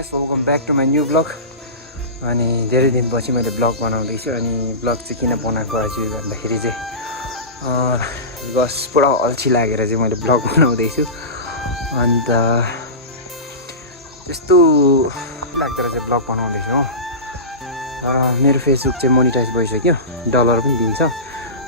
Guys welcome back to my new vlog. अनि धेरै दिनपछि मैले ब्लग बनाउँदैछु। अनि ब्लग चाहिँ किन बनाएको आज भन्दाखेरि चाहिँ बस पुरा अल्छी लागेर चाहिँ मैले ब्लग बनाउँदैछु। अन्त त्यस्तो लागेर चाहिँ ब्लग बनाउँदैछु हो। तर मेरो फेसबुक चाहिँ मोनिटाइज भइसक्यो, डलर पनि दिन्छ,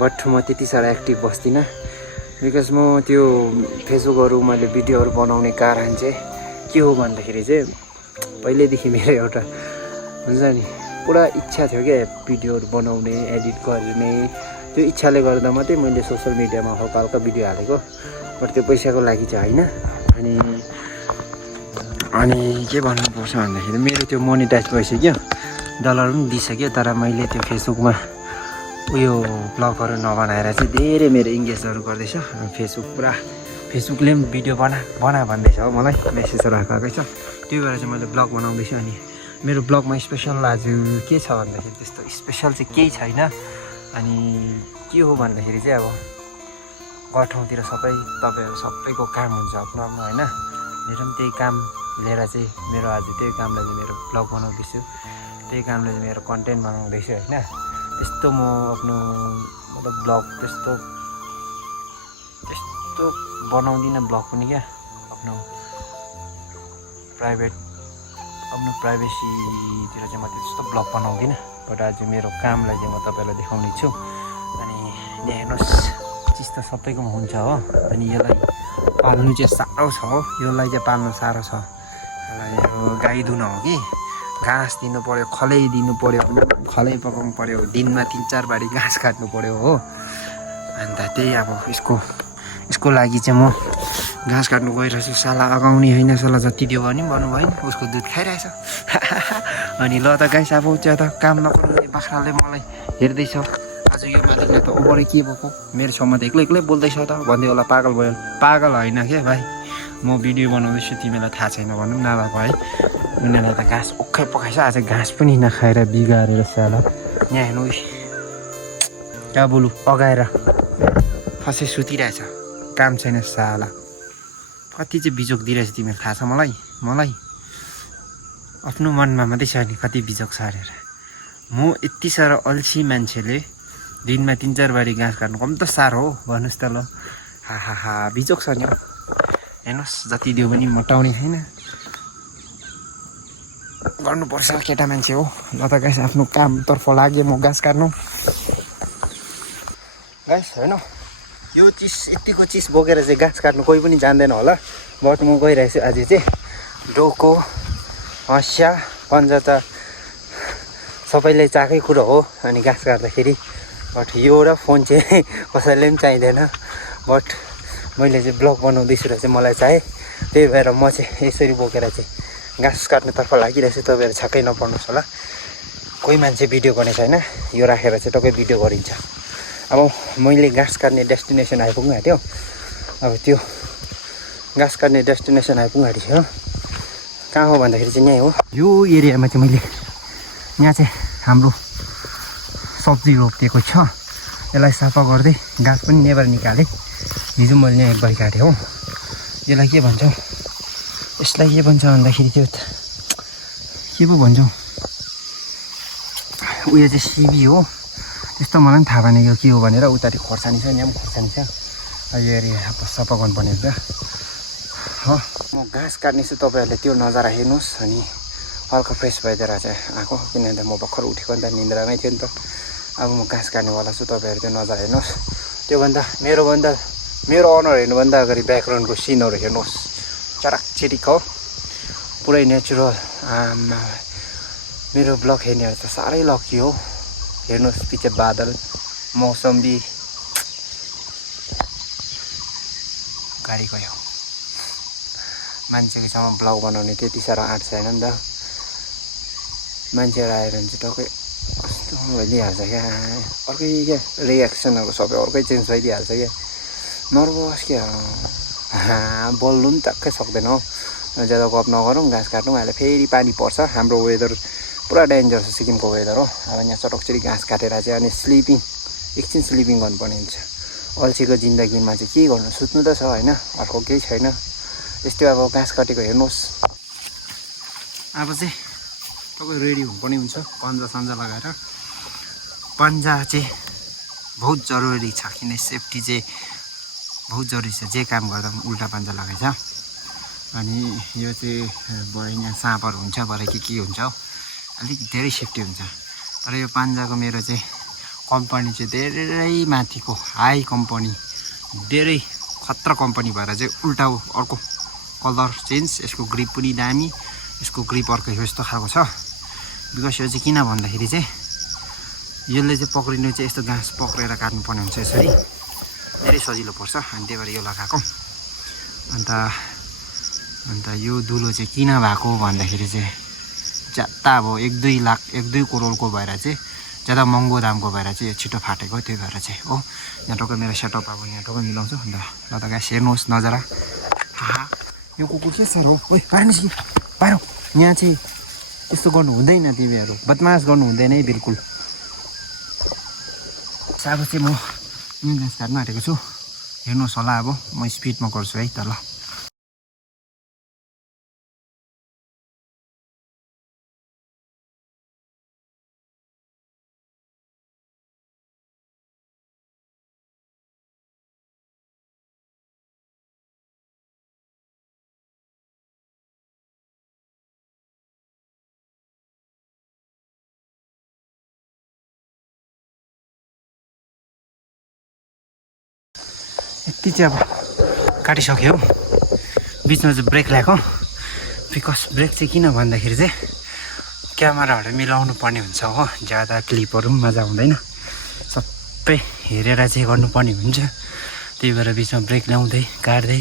बट म त्यति साह्रो एक्टिभ बस्दिनँ। बिकज म त्यो फेसबुकहरू मैले भिडियोहरू बनाउने कारण चाहिँ के हो भन्दाखेरि चाहिँ पहिल्यैदेखि मेरो एउटा हुन्छ नि पुरा इच्छा थियो क्या भिडियोहरू बनाउने, एडिट गर्ने। त्यो इच्छाले गर्दा मात्रै मैले सोसियल मिडियामा हल्का हल्का भिडियो हालेको, बट त्यो पैसाको लागि चाहिँ होइन। अनि के भन्नुपर्छ भन्दाखेरि मेरो त्यो मोनिटाइज भइसक्यो, डलर पनि दिइसक्यो, तर मैले त्यो फेसबुकमा उयो ब्लगहरू नबनाएर चाहिँ धेरै मेरो इङ्गेजहरू गर्दैछ। फेसबुकले पनि भिडियो बना भन्दैछ हो, मलाई मेसेजहरू आएकै छ। त्यही भएर चाहिँ मैले ब्लग बनाउँदैछु। अनि मेरो ब्लगमा स्पेसल आज के छ भन्दाखेरि त्यस्तो स्पेसल चाहिँ केही छैन। अनि के हो भन्दाखेरि चाहिँ अब गठौँतिर तपाईँहरू सबैको काम हुन्छ आफ्नो आफ्नो होइन। मेरो पनि त्यही काम लिएर चाहिँ मेरो आज त्यही कामलाई चाहिँ मेरो ब्लग बनाउँदैछु, त्यही कामले चाहिँ मेरो कन्टेन्ट बनाउँदैछु होइन। त्यस्तो म आफ्नो मतलब ब्लग त्यस्तो बनाउँदिनँ ब्लग पनि क्या, आफ्नो प्राइभेसीतिर चाहिँ म त्यस्तो ब्लग बनाउँदिनँ। बट आज मेरो कामलाई चाहिँ म तपाईँलाई देखाउने छु। अनि हेर्नुहोस्, चिज त सबैकोमा हुन्छ हो। अनि यसलाई पाल्नु चाहिँ साह्रो छ हो, यसलाई चाहिँ पाल्नु साह्रो छ। यो गाई दुन हो कि घाँस दिनु पऱ्यो, खलै दिनु पऱ्यो, खलै पकाउनु पऱ्यो, दिनमा 3-4 बारी घाँस काट्नु पऱ्यो हो। अन्त त्यही अब यसको लागि चाहिँ म घाँस काट्नु गइरहेछु। साला अगाउने होइन, साला जति दियो भने भन्नु भएन, उसको दुध खाइरहेछ। अनि ल त गाइस, अब त्यो त काम नगर्ने बाख्राले मलाई हेर्दैछ। आज यो मालिकले त ओभरै के भएको, मेरो छेउमा त एक्लै बोल्दैछ त भन्दै होला, पागल भयो। पागल होइन क्या भाइ, म भिडियो बनाउँदैछु, तिमीलाई थाहा छैन भन्नु पनि नभएको है। उनीहरूलाई त घाँस ओखै पकाइछ, आज घाँस पनि नखाएर बिगारेर साला। यहाँ हेर्नु क्या बोलु, अगाएर फसै सुतिरहेछ, काम छैन साला। कति चाहिँ बिजोक दिइरहेछ तिमीलाई थाहा छ मलाई आफ्नो मनमा मात्रै छ नि कति बिजोक छ अरे। म यति साह्रो अल्छी मान्छेले दिनमा 3-4 बारी घाँस काट्नु कम त साह्रो हो भन्नुहोस् त ल। हा बिजोक छ नि। हेर्नुहोस्, जति दियो पनि मटाउने छैन, गर्नुपर्छ, केटा मान्छे हो। ल त गाइस, आफ्नो कामतर्फ लाग्यो म घाँस काट्नु। गाइस होइन, यो यतिको चिज बोकेर चाहिँ घाँस काट्नु कोही पनि जान्दैन होला, बट म गइरहेछु आज चाहिँ। डोको हँसिया पन्जा त सबैलाई चाकै कुरो हो अनि घाँस काट्दाखेरि, बट यो र फोन चाहिँ कसैले पनि चाहिँदैन। बट मैले चाहिँ ब्लग बनाउँदैछु र चाहिँ मलाई चाहे, त्यही भएर म चाहिँ यसरी बोकेर चाहिँ घाँस काट्नुतर्फ लागिरहेछु। तपाईँहरू छक्कै नपर्नुहोस् होला, कोही मान्छे भिडियो गर्ने छैन, यो राखेर चाहिँ टक्कै भिडियो गरिन्छ। अब मैले घाँस काट्ने डेस्टिनेसन आइपुग्नु आँट्यो। अब त्यो घाँस काट्ने डेस्टिनेसन आइपुग्नु आँटिसक्यो। कहाँ हो भन्दाखेरि चाहिँ यहीँ हो, यो एरियामा चाहिँ मैले यहाँ चाहिँ हाम्रो सब्जी रोपिएको छ। यसलाई सफा गर्दै घाँस पनि नेबर निकालेँ। हिजो मैले यहाँ एक बारी काटेँ हो। यसलाई के भन्छ, यसलाई के भन्छ भन्दाखेरि त्यो के पो भन्छौँ, उयो चाहिँ सिबी हो। त्यस्तो मलाई पनि थाहा भएन यो के हो भनेर। उतातिर खोर्सानी छ, यहाँ पनि खोर्सानी छ। यो एरिया सफा गर्नुपर्ने हुन्छ हो। म घाँस काट्नेछु, तपाईँहरूले त्यो नजारा हेर्नुहोस्। अनि हल्का फ्रेस भइदिएर चाहिँ आएको, किनभने म भर्खर उठेको नि त, निन्द्रामै थियो नि त। अब म घाँस काट्नेवाला छु, तपाईँहरू त्यो नजारा हेर्नुहोस्। त्योभन्दा मेरो अनुहार हेर्नुभन्दा अगाडि ब्याकग्राउन्डको सिनहरू हेर्नुहोस्, चराक चिरिक हो, पुरै नेचुरल। आमा, मेरो ब्लग हेर्नेहरू त साह्रै लकी हो। हेर्नुहोस्, पछि बादल, मौसमी, गाडी गयो। मान्छेको छेउमा ब्लग बनाउने त्यति साह्रो आँट छैन नि त। मान्छेहरू आयो भने चाहिँ टक्कै कस्तो भइदिइहाल्छ क्या, अर्कै क्या रियाक्सनहरू सबै अर्कै चेन्ज भइदिइहाल्छ क्या। नर्भस क्या, बोल्नु पनि टक्कै सक्दैन हो। ज्यादा गफ नगरौँ, घाँस काटौँ। अहिले फेरि पानी पर्छ, हाम्रो वेदर पुरा डेन्जर छ सिक्किमको वेदर हो। अब यहाँ चटकचरी घाँस काटेर चाहिँ अनि एकछिन स्लिपिङ गर्नुपर्ने हुन्छ। अल्छीको जिन्दगीमा चाहिँ के गर्नु, सुत्नु त छ होइन, अर्को केही छैन। यस्तै अब घाँस काटेको हेर्नुहोस्। अब चाहिँ तपाईँ रेडी हुनुपर्ने हुन्छ पन्जा सन्जा लगाएर। पन्जा चाहिँ बहुत जरुरी छ, किन सेफ्टी चाहिँ बहुत जरुरी छ। जे काम गर्दा पनि उल्टा पन्जा लगाइछ। अनि यो चाहिँ भयो यहाँ साँपहरू हुन्छ भरे के हुन्छ, अलिक धेरै सेफ्टी हुन्छ। तर यो पन्जाको मेरो चाहिँ कम्पनी चाहिँ धेरै माथिको हाई कम्पनी, धेरै खतरा कम्पनी भएर चाहिँ उल्टा अर्को कलर चेन्ज, यसको ग्रिप पनि दामी, यसको ग्रिप अर्को यस्तो खालको छ। बिकज यो चाहिँ किन भन्दाखेरि चाहिँ यसले चाहिँ पक्रिनु चाहिँ यस्तो घाँस पक्रेर काट्नुपर्ने हुन्छ यसरी, धेरै सजिलो पर्छ। अनि त्यही भएर यो लगाएको। अन्त यो दुलो चाहिँ किन भएको भन्दाखेरि चाहिँ ज्यादा अब 1-2 लाख 1-2 करोडको भएर चाहिँ ज्यादा महँगो दामको भएर चाहिँ यो छिटो फाटेको। त्यही भएर चाहिँ हो यहाँ टक्कै मेरो सेटअप अब यहाँ टक्कै मिलाउँछु। अन्त ल त गाइस हेर्नुहोस् नजरा। यो कुकुर के छ हो, ओइ बाहिर निस्कि बाहिर। यहाँ चाहिँ यस्तो गर्नु हुँदैन, तिमीहरू बदमास गर्नु हुँदैन है बिल्कुल। अब चाहिँ म घाँस काट्न आँटेको छु, हेर्नुहोस् होला। अब म स्पिडमा गर्छु है त ल। यति चाहिँ अब काटिसक्यो। बिचमा चाहिँ ब्रेक ल्याएको, बिकज ब्रेक चाहिँ किन भन्दाखेरि चाहिँ क्यामेराहरू मिलाउनु पर्ने हुन्छ हो, ज्यादा क्लिपहरू पनि मजा हुँदैन, सबै हेरेर चाहिँ गर्नुपर्ने हुन्छ। त्यही भएर बिचमा ब्रेक ल्याउँदै काट्दै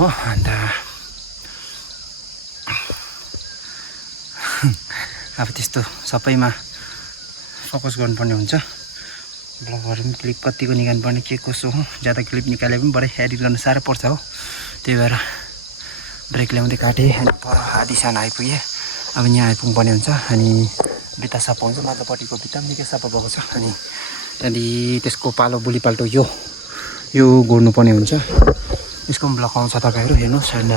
हो। अन्त अब त्यस्तो सबैमा फोकस गर्नुपर्ने हुन्छ। ब्लगहरू पनि क्लिप कतिको निकाल्नुपर्ने के कसो हो, ज्यादा क्लिप निकाले पनि बढी एडिट गर्न साह्रो पर्छ हो। त्यही भएर ब्रेक ल्याउँदै काटेँ। अनि पर आधी सानो आइपुगेँ, अब यहाँ आइपुग्नुपर्ने हुन्छ। अनि बिटा सफा हुन्छ, माथिल्लोपट्टिको बिटा पनि निकै सफा भएको छ। अनि त्यहाँदेखि त्यसको पालो बुली पाल्टो यो गोड्नुपर्ने हुन्छ। यसको पनि ब्लग आउँछ, तपाईँहरू हेर्नुहोस्। अन्त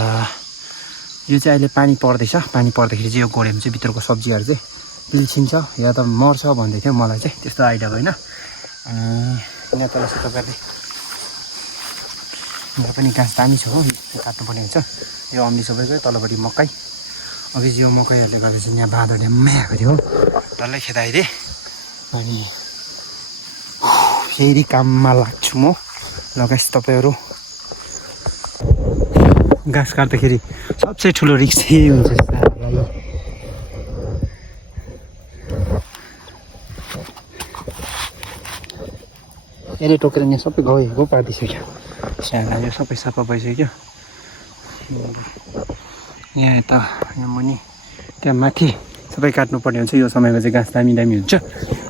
यो चाहिँ अहिले पानी पर्दैछ, पानी पर्दाखेरि चाहिँ यो गोड्यो भने चाहिँ भित्रको सब्जीहरू चाहिँ पिल्छिन्छ या त मर्छ भन्दै थियो मलाई चाहिँ, त्यस्तो आइडिया होइन। अनि यहाँ तल चाहिँ तपाईँहरूले यहाँ पनि घाँस दामी छ हो, त्यो काट्नुपर्ने हुन्छ। यो अम्ली सबैको तलपट्टि मकै, अघि चाहिँ यो मकैहरूले गर्दा चाहिँ यहाँ बाँदर ड्याम्मै आएको थियो, डल्लै खेदाइदिएँ। अनि फेरि काममा लाग्छु म। लगाइस् तपाईँहरू घाँस काट्दाखेरि सबसे ठुलो रिस्क यही हुन्छ। यसले टोकेर यहाँ सबै गएको पारिदिइसक्यो, स्याहार यो सबै सफा भइसक्यो। यहाँ यता यहाँ मुनि त्यहाँ माथि सबै काट्नुपर्ने हुन्छ। यो समयमा चाहिँ घाँस दामी हुन्छ।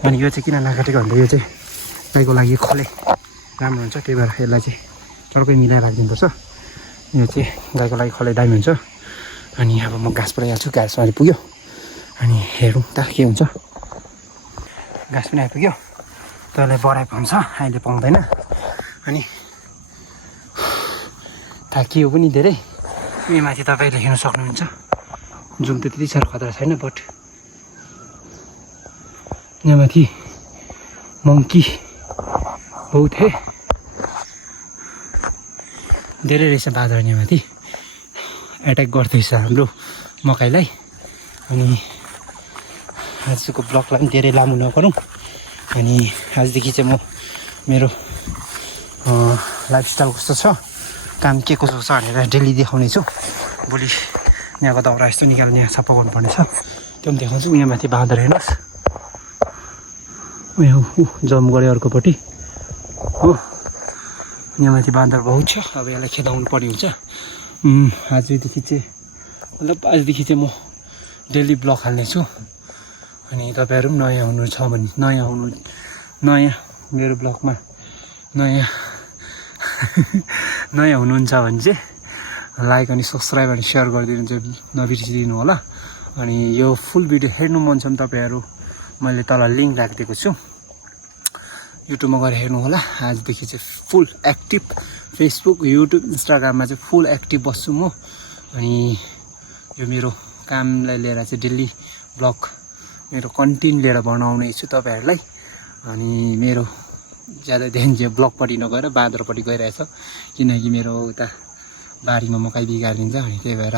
अनि यो चाहिँ किन नकाटेको भन्दा यो चाहिँ गाईको लागि खले राम्रो हुन्छ, त्यही भएर यसलाई चाहिँ चर्कै मिलाएर राखिदिनुपर्छ। यो चाहिँ गाईको लागि खले दामी हुन्छ। अनि अब म घाँस पुऱ्याइहाल्छु, घाँस आइपुग्यो। अनि हेरौँ त के हुन्छ। घाँस पनि आइपुग्यो, त्यसलाई बढाइ पाउँछ, अहिले पाउँदैन। अनि थाकियो पनि धेरै। यो माथि तपाईँले हेर्न सक्नुहुन्छ, जुम त त्यति साह्रो खतरा छैन, बट यहाँ माथि मङ्की बहुत है, धेरै रहेछ बाँदर यहाँ माथि एट्याक गर्दैछ हाम्रो मकैलाई। अनि आजको ब्लगलाई पनि धेरै लामो नगरौँ। अनि आजदेखि चाहिँ म मेरो लाइफस्टाइल कस्तो छ, काम के कसो छ भनेर डेली देखाउने छु। भोलि यहाँको दाउरा यस्तो निकाल्ने, यहाँ सफा गर्नुपर्ने छ, त्यो पनि देखाउँछु। यहाँ माथि बाँदर हेर्नुहोस्, जम्प गऱ्यो अर्कोपट्टि हो। यहाँ माथि बाँदर बहुत छ, अब यसलाई खेदाउनु पर्ने हुन्छ। आजदेखि चाहिँ आजदेखि चाहिँ म डेली ब्लग हाल्नेछु। अनि तपाईँहरू पनि नयाँ हुनु छ भने नयाँ मेरो ब्लगमा नयाँ हुनुहुन्छ भने चाहिँ लाइक अनि सब्सक्राइब अनि सेयर गरिदिनु चाहिँ नबिर्सिदिनु होला। अनि यो फुल भिडियो हेर्नु मन छ भने तपाईँहरू मैले तल लिङ्क राखिदिएको छु, युट्युबमा गएर हेर्नु होला। आजदेखि चाहिँ फुल एक्टिभ फेसबुक, युट्युब, इन्स्टाग्राममा चाहिँ फुल एक्टिभ बस्छु म। अनि यो मेरो कामलाई लिएर चाहिँ डेली ब्लग मेरो कन्टेन्ट लिएर बनाउने छु तपाईँहरूलाई। अनि मेरो ज्यादा ध्यान चाहिँ ब्लगपट्टि नगएर बाँदरपट्टि गइरहेछ, किनकि मेरो उता बारीमा मकै बिगारिदिन्छ। अनि त्यही भएर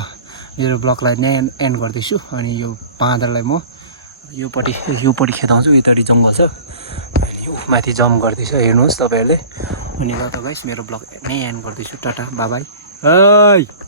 मेरो ब्लगलाई नै एन्ड गर्दैछु। अनि यो बाँदरलाई म योपट्टि खेदाउँछु, यतापट्टि जङ्गल छ अनि माथि जम्प गर्दैछ, हेर्नुहोस् तपाईँहरूले। अनि ल त गाइस मेरो ब्लग नै एन्ड गर्दैछु, टाटा बाई बाई।